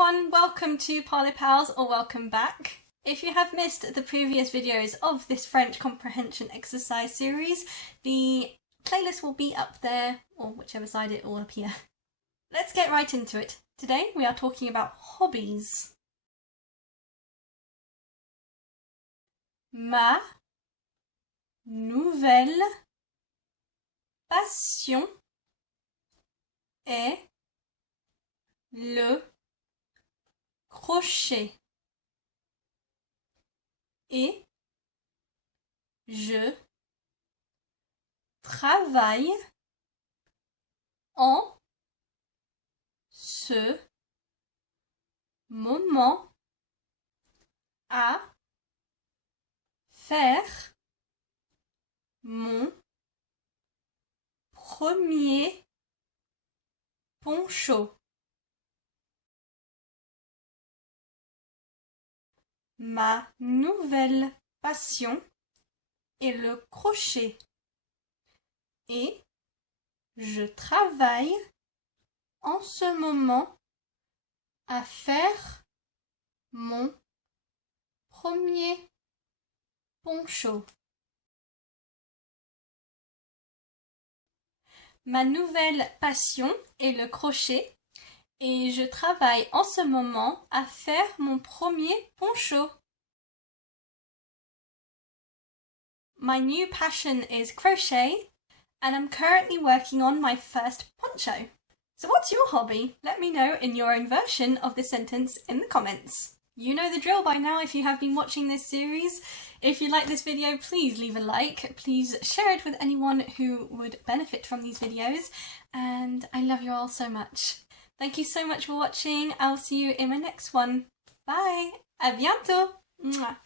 everyone, welcome to Parlez Pals, or welcome back. If you have missed the previous videos of this French comprehension exercise series, the playlist will be up there, or whichever side it will appear. Let's get right into it. Today we are talking about hobbies. Ma nouvelle passion est le crochet et je travaille en ce moment à faire mon premier poncho. Ma nouvelle passion est le crochet et je travaille en ce moment à faire mon premier poncho. Ma nouvelle passion est le crochet et je travaille en ce moment à faire mon premier poncho. My new passion is crochet and I'm currently working on my first poncho. So what's your hobby? Let me know in your own version of the sentence in the comments. You know the drill by now if you have been watching this series. If you like this video, please leave a like. Please share it with anyone who would benefit from these videos. And I love you all so much. Thank you so much for watching. I'll see you in my next one. Bye! À bientôt! Mwah.